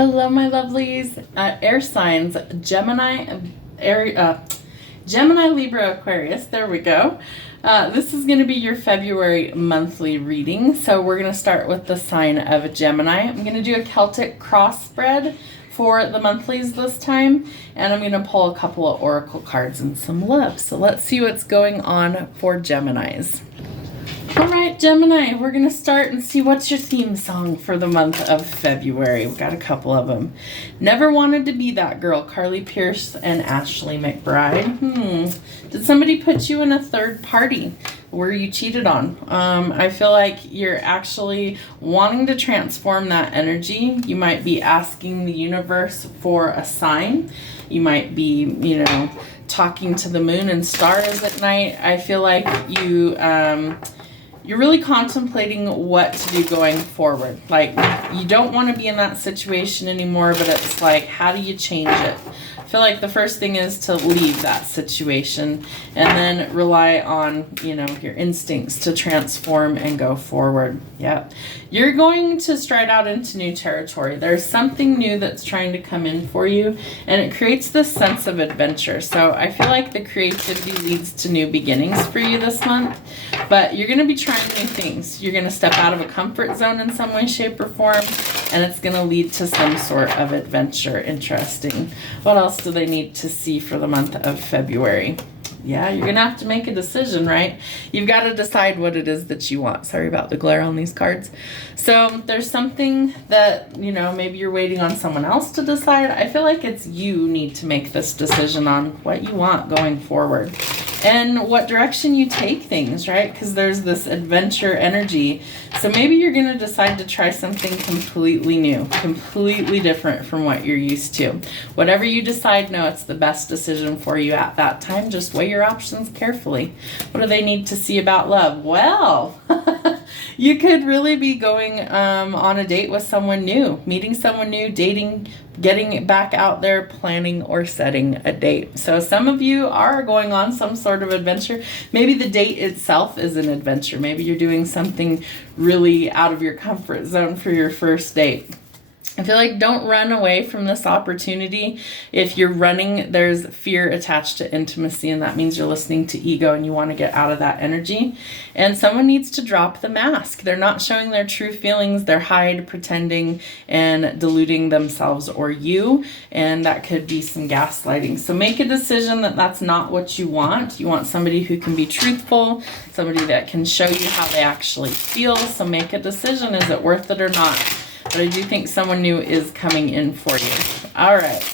Hello, my lovelies. Air signs, Gemini, Libra, Aquarius. There we go. This is going to be your February monthly reading. So we're going to start with the sign of Gemini. I'm going to do a Celtic cross spread for the monthlies this time, and I'm going to pull a couple of oracle cards and some love. So let's see what's going on for Geminis. All right, Gemini, we're going to start and see what's your theme song for the month of February. We've got a couple of them. Never Wanted to Be That Girl, Carly Pearce and Ashley McBride. Did somebody put you in a third party? Were you cheated on? I feel like you're actually wanting to transform that energy. You might be asking the universe for a sign. You might be, talking to the moon and stars at night. I feel like you're really contemplating what to do going forward. Like, you don't want to be in that situation anymore, but it's like, how do you change it? I feel like the first thing is to leave that situation and then rely on, your instincts to transform and go forward. Yeah. You're going to stride out into new territory. There's something new that's trying to come in for you, and it creates this sense of adventure. So I feel like the creativity leads to new beginnings for you this month, but you're going to be trying new things. You're going to step out of a comfort zone in some way, shape, or form, and it's going to lead to some sort of adventure. Interesting. What else do they need to see for the month of February? Yeah, you're going to have to make a decision, right? You've got to decide what it is that you want. Sorry about the glare on these cards. So there's something that, maybe you're waiting on someone else to decide. I feel like it's you need to make this decision on what you want going forward and what direction you take things, right? Because there's this adventure energy. So maybe you're going to decide to try something completely new, completely different from what you're used to. Whatever you decide, know it's the best decision for you at that time. Just weigh your options carefully. What do they need to see about love? Well, you could really be going on a date with someone new, meeting someone new, dating, getting it back out there, planning or setting a date. So some of you are going on some sort of adventure. Maybe the date itself is an adventure. Maybe you're doing something really out of your comfort zone for your first date. I feel like don't run away from this opportunity. If you're running, there's fear attached to intimacy, and that means you're listening to ego and you want to get out of that energy. And someone needs to drop the mask. They're not showing their true feelings. They're pretending and deluding themselves or you, and that could be some gaslighting. So make a decision that that's not what you want. You want somebody who can be truthful, somebody that can show you how they actually feel. So make a decision. Is it worth it or not? But I do think someone new is coming in for you. All right.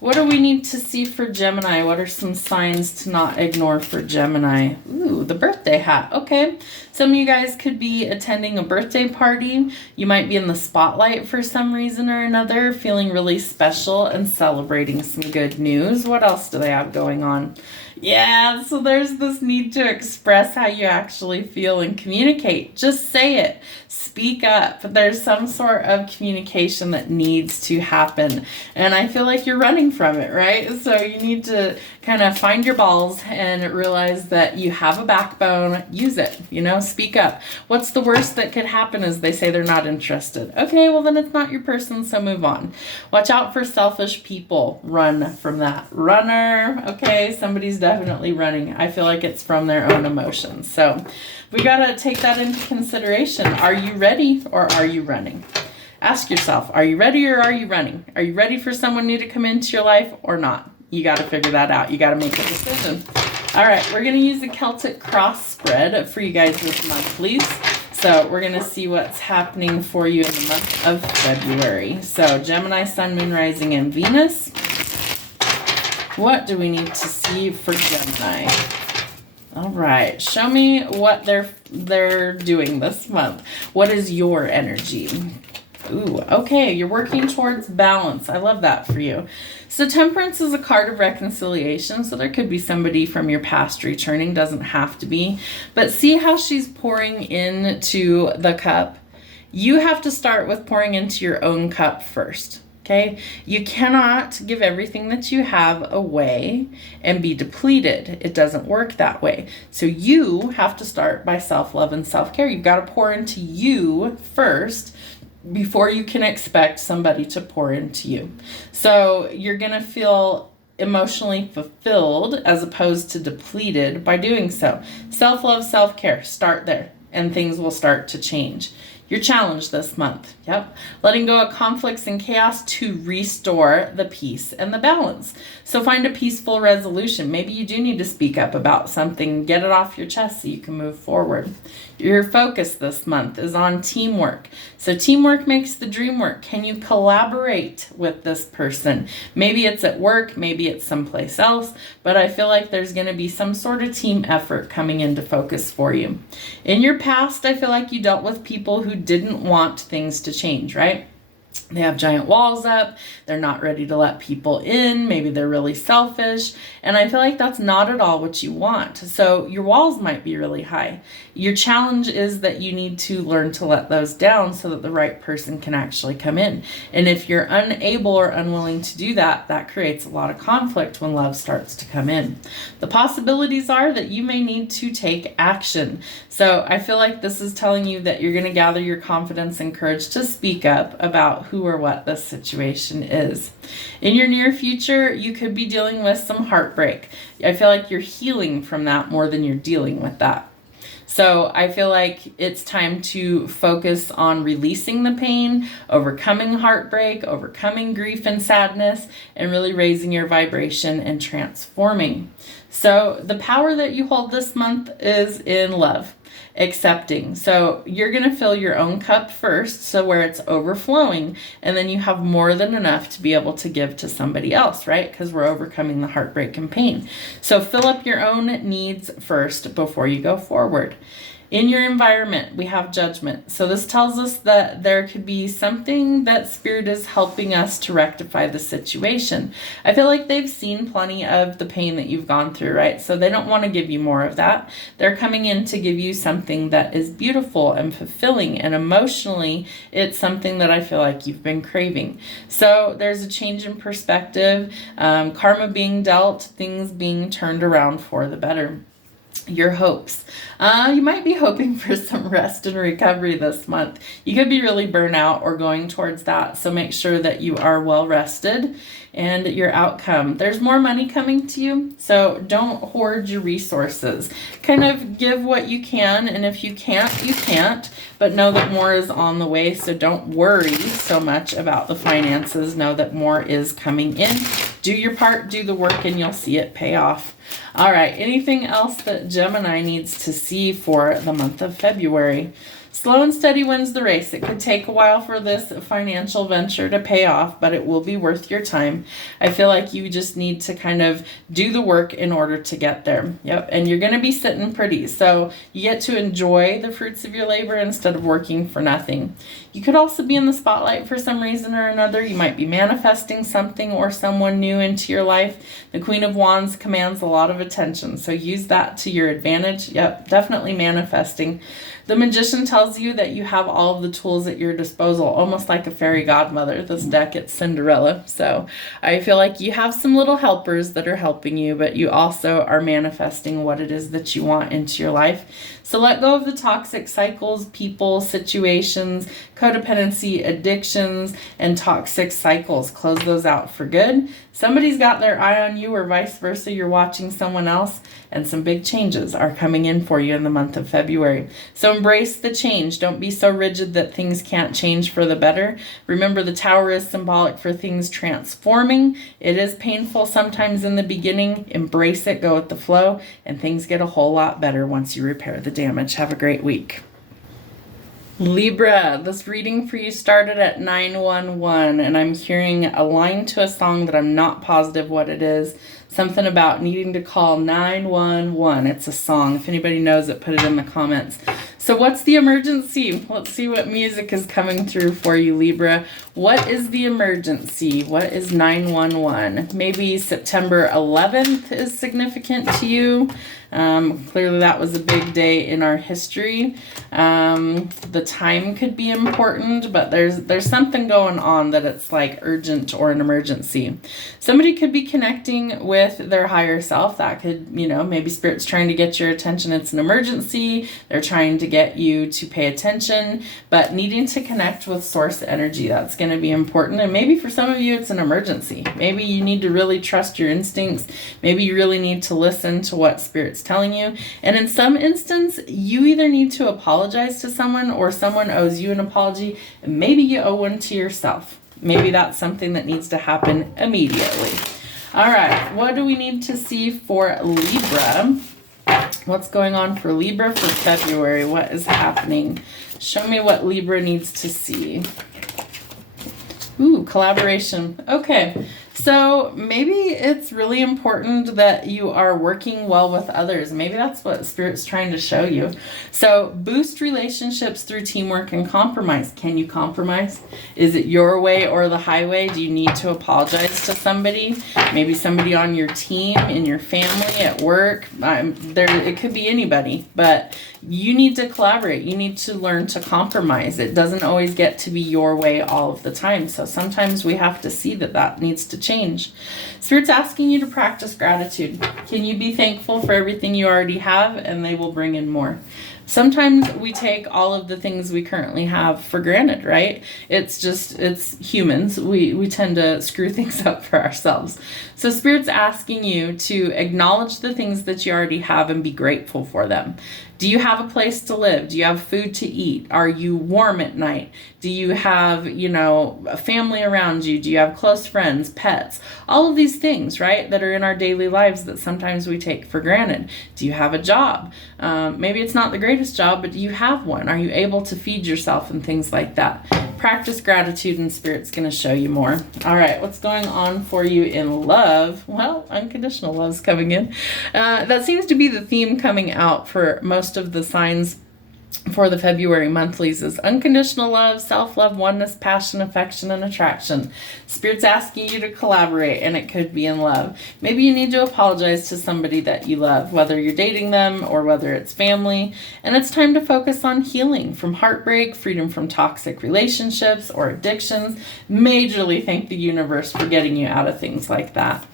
What do we need to see for Gemini? What are some signs to not ignore for Gemini? Ooh, the birthday hat. Okay. Some of you guys could be attending a birthday party. You might be in the spotlight for some reason or another, feeling really special and celebrating some good news. What else do they have going on? Yeah, so there's this need to express how you actually feel and communicate. Just say it. Speak up. There's some sort of communication that needs to happen. And I feel like you're running from it, right? So you need to kind of find your balls and realize that you have a backbone. Use it, speak up. What's the worst that could happen is they say they're not interested. Okay, well then it's not your person, so move on. Watch out for selfish people. Run from that. Runner. Okay, somebody's definitely running. I feel like it's from their own emotions. So we got to take that into consideration. Are you ready or are you running? Ask yourself, are you ready or are you running? Are you ready for someone new to come into your life or not? You got to figure that out. You got to make a decision. All right, we're going to use the Celtic cross spread for you guys this month, please. So we're going to see what's happening for you in the month of February. So Gemini, Sun, Moon, Rising, and Venus. What do we need to see for Gemini? All right, show me what they're doing this month. What is your energy? Ooh, okay, you're working towards balance. I love that for you. So Temperance is a card of reconciliation, so there could be somebody from your past returning, doesn't have to be. But see how she's pouring into the cup? You have to start with pouring into your own cup first. Okay, you cannot give everything that you have away and be depleted. It doesn't work that way. So you have to start by self-love and self-care. You've got to pour into you first before you can expect somebody to pour into you. So you're going to feel emotionally fulfilled as opposed to depleted by doing so. Self-love, self-care, start there, and things will start to change. Your challenge this month, letting go of conflicts and chaos to restore the peace and the balance. So find a peaceful resolution. Maybe you do need to speak up about something, get it off your chest so you can move forward. Your focus this month is on teamwork. So teamwork makes the dream work. Can you collaborate with this person? Maybe it's at work, maybe it's someplace else, but I feel like there's going to be some sort of team effort coming into focus for you. In your past, I feel like you dealt with people who didn't want things to change, right? They have giant walls up. They're not ready to let people in. Maybe they're really selfish. And I feel like that's not at all what you want. So your walls might be really high. Your challenge is that you need to learn to let those down so that the right person can actually come in. And if you're unable or unwilling to do that, that creates a lot of conflict when love starts to come in. The possibilities are that you may need to take action. So I feel like this is telling you that you're going to gather your confidence and courage to speak up about who or what this situation is. In your near future, you could be dealing with some heartbreak. I feel like you're healing from that more than you're dealing with that. So I feel like it's time to focus on releasing the pain, overcoming heartbreak, overcoming grief and sadness, and really raising your vibration and transforming. So the power that you hold this month is in love. Accepting. So you're going to fill your own cup first, so where it's overflowing, and then you have more than enough to be able to give to somebody else, right? Because we're overcoming the heartbreak and pain. So fill up your own needs first before you go forward. In your environment, we have judgment. So this tells us that there could be something that Spirit is helping us to rectify the situation. I feel like they've seen plenty of the pain that you've gone through, right? So they don't want to give you more of that. They're coming in to give you something that is beautiful and fulfilling, and emotionally, it's something that I feel like you've been craving. So there's a change in perspective, karma being dealt, things being turned around for the better. Your hopes. You might be hoping for some rest and recovery this month. You could be really burnt out or going towards that, so make sure that you are well rested. And your outcome. There's more money coming to you, so don't hoard your resources. Kind of give what you can, and if you can't, you can't, but know that more is on the way, so don't worry so much about the finances. Know that more is coming in. Do your part, do the work, and you'll see it pay off. All right, anything else that Gemini needs to see for the month of February? Slow and steady wins the race. It could take a while for this financial venture to pay off, but it will be worth your time. I feel like you just need to kind of do the work in order to get there. Yep, and you're going to be sitting pretty. So you get to enjoy the fruits of your labor instead of working for nothing. You could also be in the spotlight for some reason or another. You might be manifesting something or someone new into your life. The Queen of Wands commands a lot of attention, so use that to your advantage. Yep, definitely manifesting. The Magician tells you that you have all of the tools at your disposal, almost like a fairy godmother. This deck, it's Cinderella. So I feel like you have some little helpers that are helping you, but you also are manifesting what it is that you want into your life. So let go of the toxic cycles, people, situations, codependency, addictions, and toxic cycles. Close those out for good. Somebody's got their eye on you, or vice versa, you're watching someone else, and some big changes are coming in for you in the month of February. So embrace the change. Don't be so rigid that things can't change for the better. Remember, the Tower is symbolic for things transforming. It is painful sometimes in the beginning. Embrace it, go with the flow, and things get a whole lot better once you repair the damage. Have a great week. Libra, this reading for you started at 911, and I'm hearing a line to a song that I'm not positive what it is. Something about needing to call 911. It's a song. If anybody knows it, put it in the comments. So what's the emergency? Let's see what music is coming through for you, Libra. What is the emergency? What is 911? Maybe September 11th is significant to you. Clearly that was a big day in our history. The time could be important, but there's something going on that it's like urgent or an emergency. Somebody could be connecting with their higher self. That could, maybe Spirit's trying to get your attention. It's an emergency. They're trying to get you to pay attention, but needing to connect with source energy, that's going to be important. And maybe for some of you, it's an emergency. Maybe you need to really trust your instincts. Maybe you really need to listen to what Spirit's telling you. And in some instance, you either need to apologize to someone or someone owes you an apology. And maybe you owe one to yourself. Maybe that's something that needs to happen immediately. All right, what do we need to see for Libra? What's going on for Libra for February? What is happening? Show me what Libra needs to see. Ooh, collaboration. Okay. So maybe it's really important that you are working well with others. Maybe that's what Spirit's trying to show you. So boost relationships through teamwork and compromise. Can you compromise? Is it your way or the highway? Do you need to apologize to somebody? Maybe somebody on your team, in your family, at work. It could be anybody, but you need to collaborate. You need to learn to compromise. It doesn't always get to be your way all of the time. So sometimes we have to see that needs to change. Spirit's asking you to practice gratitude. Can you be thankful for everything you already have, and they will bring in more? Sometimes we take all of the things we currently have for granted, right? It's humans. We tend to screw things up for ourselves. So Spirit's asking you to acknowledge the things that you already have and be grateful for them. Do you have a place to live? Do you have food to eat? Are you warm at night? Do you have, a family around you? Do you have close friends, pets? All of these things, right, that are in our daily lives that sometimes we take for granted. Do you have a job? Maybe it's not the greatest job, but do you have one? Are you able to feed yourself and things like that? Practice gratitude and Spirit's going to show you more. All right, what's going on for you in love? Well, unconditional love's coming in. That seems to be the theme coming out for most of the signs for the February monthlies is unconditional love, self-love, oneness, passion, affection, and attraction. Spirit's asking you to collaborate, and it could be in love. Maybe you need to apologize to somebody that you love, whether you're dating them or whether it's family. And it's time to focus on healing from heartbreak, freedom from toxic relationships or addictions. Majorly thank the universe for getting you out of things like that.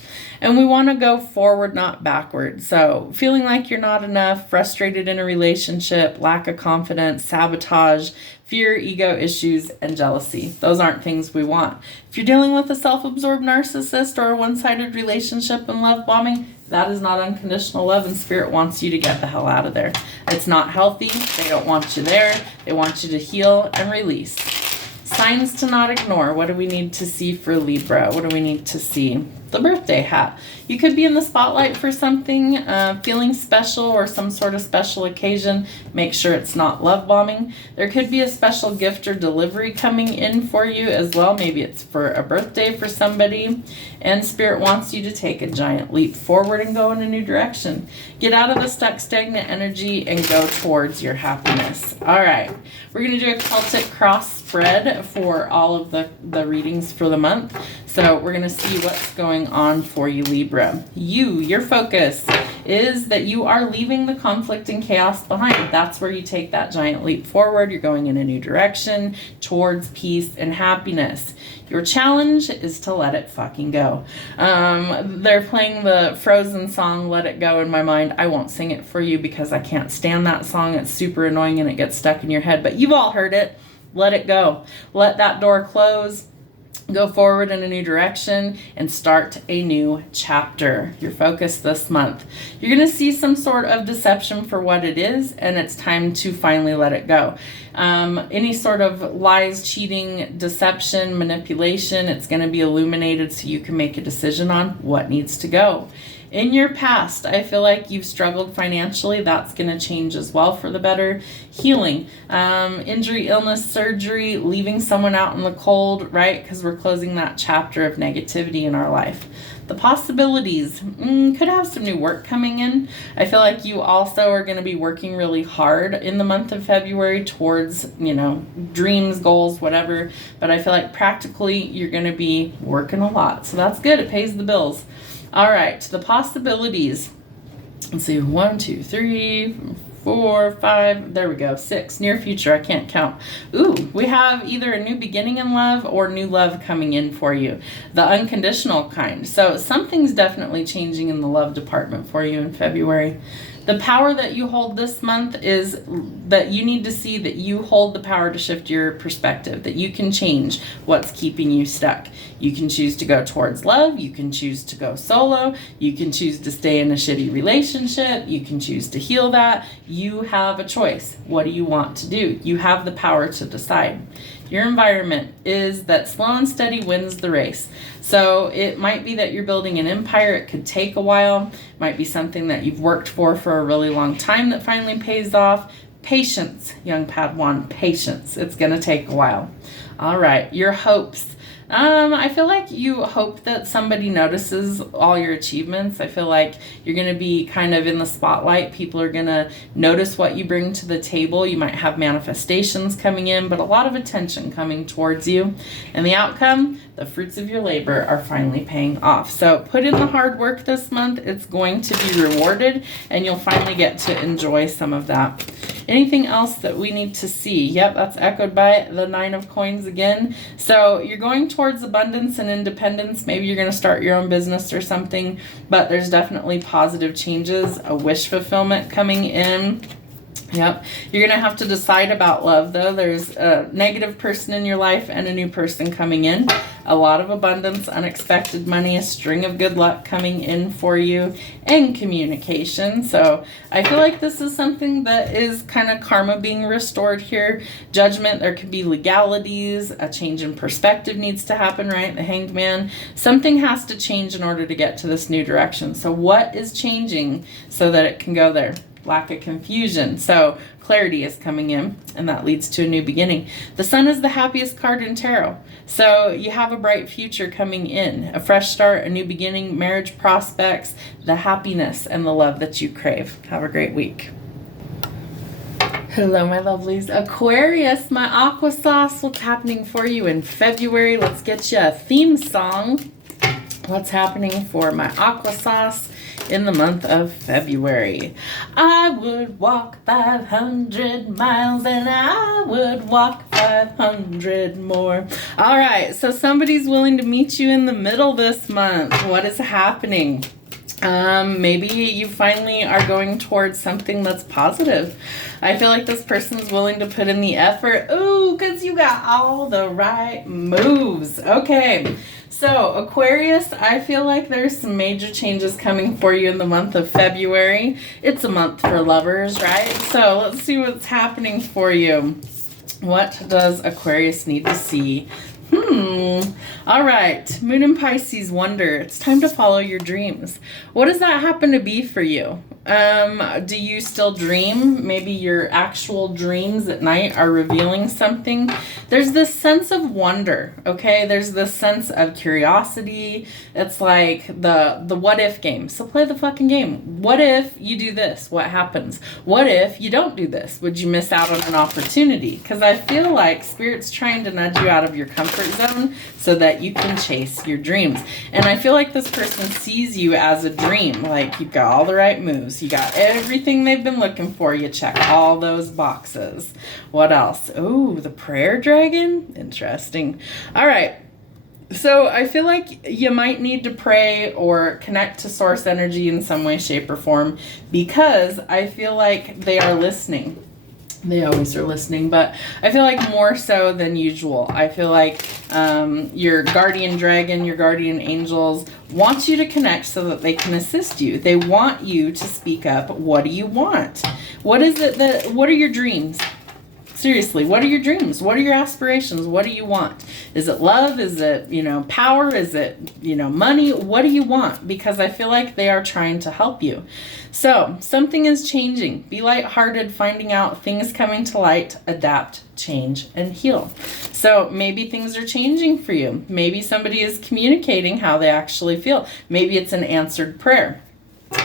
And we want to go forward, not backward. So feeling like you're not enough, frustrated in a relationship, lack of confidence, sabotage, fear, ego issues, and jealousy. Those aren't things we want. If you're dealing with a self-absorbed narcissist or a one-sided relationship and love bombing, that is not unconditional love, and Spirit wants you to get the hell out of there. It's not healthy. They don't want you there. They want you to heal and release. Signs to not ignore. What do we need to see for Libra? What do we need to see? The birthday hat. You could be in the spotlight for something, feeling special or some sort of special occasion. Make sure it's not love bombing. There could be a special gift or delivery coming in for you as well. Maybe it's for a birthday for somebody. And Spirit wants you to take a giant leap forward and go in a new direction. Get out of the stuck, stagnant energy and go towards your happiness. All right. We're going to do a Celtic cross spread for all of the readings for the month. So we're going to see what's going on for you, Libra. Your focus is that you are leaving the conflict and chaos behind. That's where you take that giant leap forward. You're going in a new direction towards peace and happiness. Your challenge is to let it fucking go. They're playing the Frozen song, Let It Go, in my mind. I won't sing it for you because I can't stand that song. It's super annoying and it gets stuck in your head, but you've all heard it. Let it go. Let that door close. Go forward in a new direction and start a new chapter. Your focus this month. You're going to see some sort of deception for what it is, and it's time to finally let it go. Any sort of lies, cheating, deception, manipulation, it's going to be illuminated so you can make a decision on what needs to go. In your past, I feel like you've struggled financially. That's going to change as well for the better. Healing, injury, illness, surgery, leaving someone out in the cold, right? Because we're closing that chapter of negativity in our life. The possibilities, could have some new work coming in. I feel like you also are going to be working really hard in the month of February towards, dreams, goals, whatever. But I feel like practically you're going to be working a lot. So that's good. It pays the bills. All right, the possibilities. Let's see, 1, 2, 3, 4, 5, there we go, 6, near future, I can't count. Ooh, we have either a new beginning in love or new love coming in for you, the unconditional kind. So something's definitely changing in the love department for you in February. The power that you hold this month is that you need to see that you hold the power to shift your perspective, that you can change what's keeping you stuck. You can choose to go towards love. You can choose to go solo. You can choose to stay in a shitty relationship. You can choose to heal that. You have a choice. What do you want to do? You have the power to decide. Your environment is that slow and steady wins the race. So it might be that you're building an empire. It could take a while. It might be something that you've worked for a really long time that finally pays off. Patience, young Padawan, patience. It's going to take a while. All right, your hopes. I feel like you hope that somebody notices all your achievements. I feel like you're going to be kind of in the spotlight. People are going to notice what you bring to the table. You might have manifestations coming in, but a lot of attention coming towards you. And the outcome, the fruits of your labor are finally paying off. So put in the hard work this month. It's going to be rewarded, and you'll finally get to enjoy some of that. Anything else that we need to see? Yep, that's echoed by the 9 of coins again. So you're going towards abundance and independence. Maybe you're going to start your own business or something, but there's definitely positive changes, a wish fulfillment coming in. Yep. You're going to have to decide about love, though. There's a negative person in your life and a new person coming in. A lot of abundance, unexpected money, a string of good luck coming in for you, and communication. So I feel like this is something that is kind of karma being restored here. Judgment, there could be legalities, a change in perspective needs to happen, right? The Hanged Man. Something has to change in order to get to this new direction. So what is changing so that it can go there? Lack of confusion. So clarity is coming in, and that leads to a new beginning. The Sun is the happiest card in tarot. So you have a bright future coming in, a fresh start, a new beginning, marriage prospects, the happiness and the love that you crave. Have a great week. Hello, my lovelies. Aquarius, my aqua sauce. What's happening for you in February? Let's get you a theme song. What's happening for my aqua sauce in the month of February? I would walk 500 miles and I would walk 500 more. All right, so somebody's willing to meet you in the middle this month. What is happening? Maybe you finally are going towards something that's positive. I feel like this person's willing to put in the effort. Ooh, because you got all the right moves. Okay. So, Aquarius, I feel like there's some major changes coming for you in the month of February. It's a month for lovers, right? So, let's see what's happening for you. What does Aquarius need to see? All right. Moon in Pisces, wonder. It's time to follow your dreams. What does that happen to be for you? Do you still dream? Maybe your actual dreams at night are revealing something. There's this sense of wonder, okay? There's this sense of curiosity. It's like the what if game. So play the fucking game. What if you do this? What happens? What if you don't do this? Would you miss out on an opportunity? Because I feel like Spirit's trying to nudge you out of your comfort zone so that you can chase your dreams. And I feel like this person sees you as a dream. Like you've got all the right moves. You got everything they've been looking for. You check all those boxes. What else? Oh, the prayer dragon. Interesting. All right. So I feel like you might need to pray or connect to source energy in some way, shape, or form, because I feel like they are listening. They always are listening, but I feel like more so than usual. I feel like your guardian dragon, your guardian angels want you to connect so that they can assist you. They want you to speak up. What do you want? What is it what are your dreams? Seriously, what are your dreams? What are your aspirations? What do you want? Is it love? Is it, power? Is it, money? What do you want? Because I feel like they are trying to help you. So something is changing. Be lighthearted, finding out things coming to light, adapt, change, and heal. So maybe things are changing for you. Maybe somebody is communicating how they actually feel. Maybe it's an answered prayer.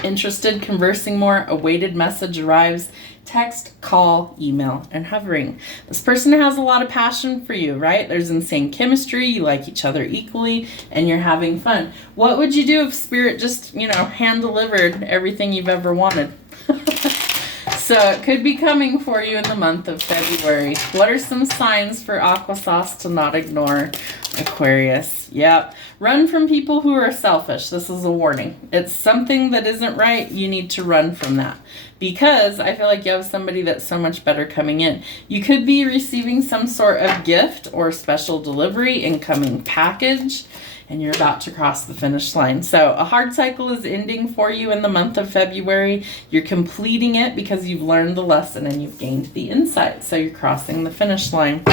Interested, conversing more, a weighted message arrives. text, call, email, and hovering. This person has a lot of passion for you, right? There's insane chemistry. You like each other equally, and you're having fun. What would you do if Spirit just, hand delivered everything you've ever wanted? So it could be coming for you in the month of February. What are some signs for Aqua Sauce to not ignore, Aquarius? Yep. Run from people who are selfish. This is a warning. It's something that isn't right. You need to run from that, because I feel like you have somebody that's so much better coming in. You could be receiving some sort of gift or special delivery, incoming package, and you're about to cross the finish line. So a hard cycle is ending for you in the month of February. You're completing it because you've learned the lesson and you've gained the insight. So you're crossing the finish line.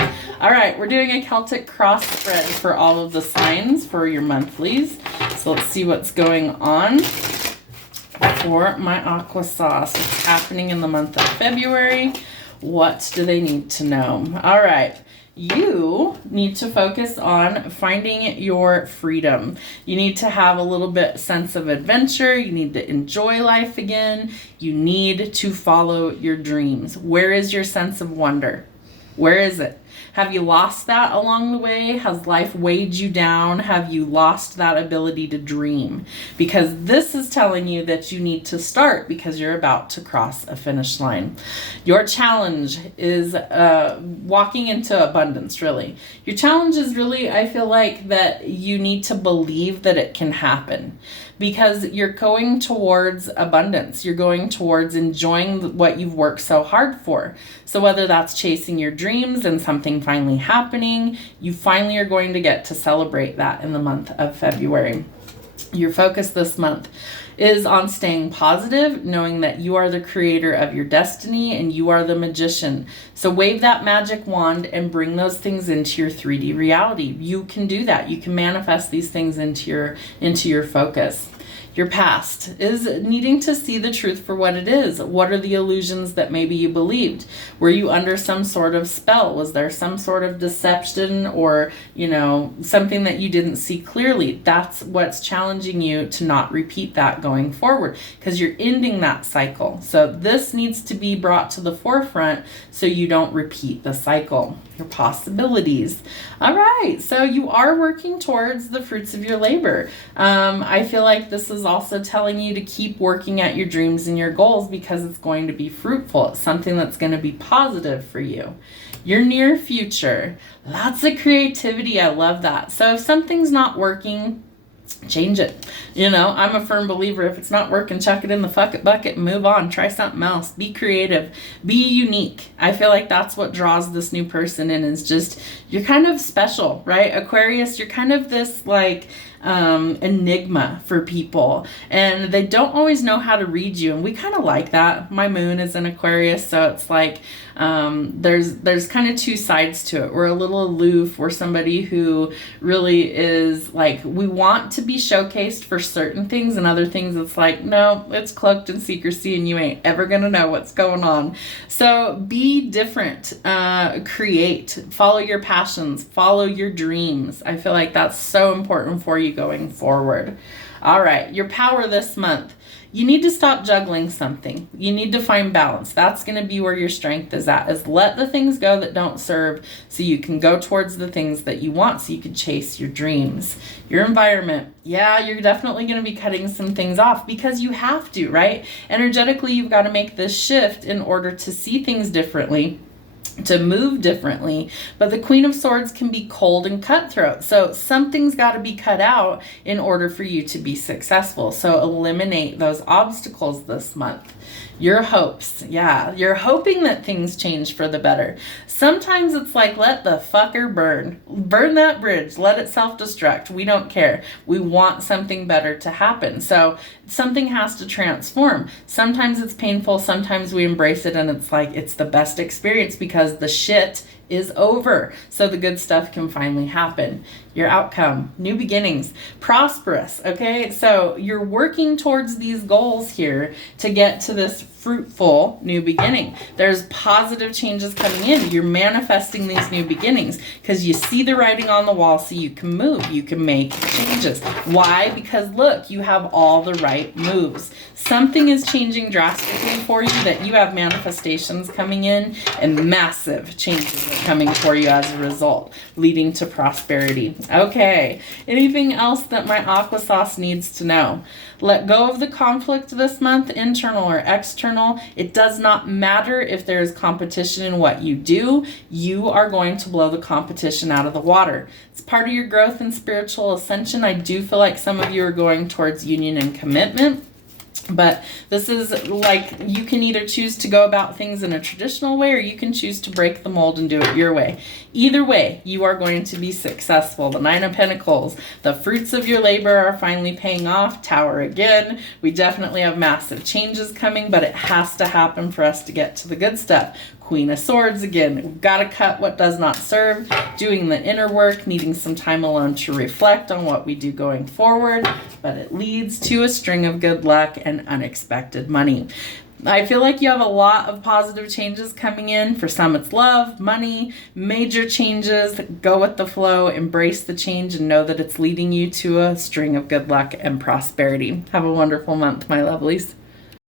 All right, we're doing a Celtic cross spread for all of the signs for your monthlies. So let's see what's going on for my Aqua Sauce. What's happening in the month of February? What do they need to know? All right. You need to focus on finding your freedom. You need to have a little bit sense of adventure. You need to enjoy life again. You need to follow your dreams. Where is your sense of wonder? Where is it? Have you lost that along the way? Has life weighed you down? Have you lost that ability to dream? Because this is telling you that you need to start, because you're about to cross a finish line. Your challenge is walking into abundance, really. Your challenge is really, I feel like, that you need to believe that it can happen, because you're going towards abundance. You're going towards enjoying what you've worked so hard for. So whether that's chasing your dreams and something finally happening, you finally are going to get to celebrate that in the month of February. Your focus this month is on staying positive, knowing that you are the creator of your destiny and you are the magician. So wave that magic wand and bring those things into your 3D reality. You can do that. You can manifest these things into your focus. Your past is needing to see the truth for what it is. What are the illusions that maybe you believed? Were you under some sort of spell? Was there some sort of deception or, something that you didn't see clearly? That's what's challenging you to not repeat that going forward, because you're ending that cycle. So this needs to be brought to the forefront so you don't repeat the cycle. Your possibilities. All right, so you are working towards the fruits of your labor. I feel like this is also telling you to keep working at your dreams and your goals, because it's going to be fruitful. It's something that's going to be positive for you. Your near future, lots of creativity. I love that. So if something's not working, change it. I'm a firm believer, if it's not working, chuck it in the bucket and move on. Try something else. Be creative. Be unique. I feel like that's what draws this new person in, is just, you're kind of special, right? Aquarius, you're kind of this enigma for people, and they don't always know how to read you, and we kind of like that. My moon is in Aquarius, so it's like there's kind of two sides to it. We're a little aloof. We're somebody who really is like, we want to be showcased for certain things, and other things it's like, no, it's cloaked in secrecy and you ain't ever gonna know what's going on. So be different, create, follow your passions, follow your dreams. I feel like that's so important for you going forward. All right, your power this month. You need to stop juggling something. You need to find balance. That's going to be where your strength is at, is let the things go that don't serve so you can go towards the things that you want, so you can chase your dreams. Your environment. Yeah, you're definitely going to be cutting some things off, because you have to, right? Energetically, you've got to make this shift in order to see things differently, to move differently. But the Queen of Swords can be cold and cutthroat. So something's got to be cut out in order for you to be successful. So eliminate those obstacles this month. Your hopes. Yeah, you're hoping that things change for the better. Sometimes it's like, let the fucker burn. Burn that bridge. Let it self-destruct. We don't care. We want something better to happen. So something has to transform. Sometimes it's painful. Sometimes we embrace it and it's like, it's the best experience, because the shit is over, so the good stuff can finally happen. your outcome, new beginnings, prosperous, okay? So you're working towards these goals here to get to this fruitful new beginning. There's positive changes coming in. You're manifesting these new beginnings because you see the writing on the wall, so you can move, you can make changes. Why? Because look, you have all the right moves. Something is changing drastically for you, that you have manifestations coming in, and massive changes are coming for you as a result, leading to prosperity. Okay, anything else that my aqua sauce needs to know? Let go of the conflict this month, internal or external. It does not matter if there is competition in what you do. You are going to blow the competition out of the water. It's part of your growth and spiritual ascension. I do feel like some of you are going towards union and commitment. But this is like, you can either choose to go about things in a traditional way, or you can choose to break the mold and do it your way. Either way, you are going to be successful. The Nine of Pentacles, the fruits of your labor are finally paying off. Tower again. We definitely have massive changes coming, but it has to happen for us to get to the good stuff. Queen of Swords again. We've got to cut what does not serve, doing the inner work, needing some time alone to reflect on what we do going forward, but it leads to a string of good luck and unexpected money. I feel like you have a lot of positive changes coming in. For some, it's love, money, major changes. Go with the flow, embrace the change, and know that it's leading you to a string of good luck and prosperity. Have a wonderful month, my lovelies.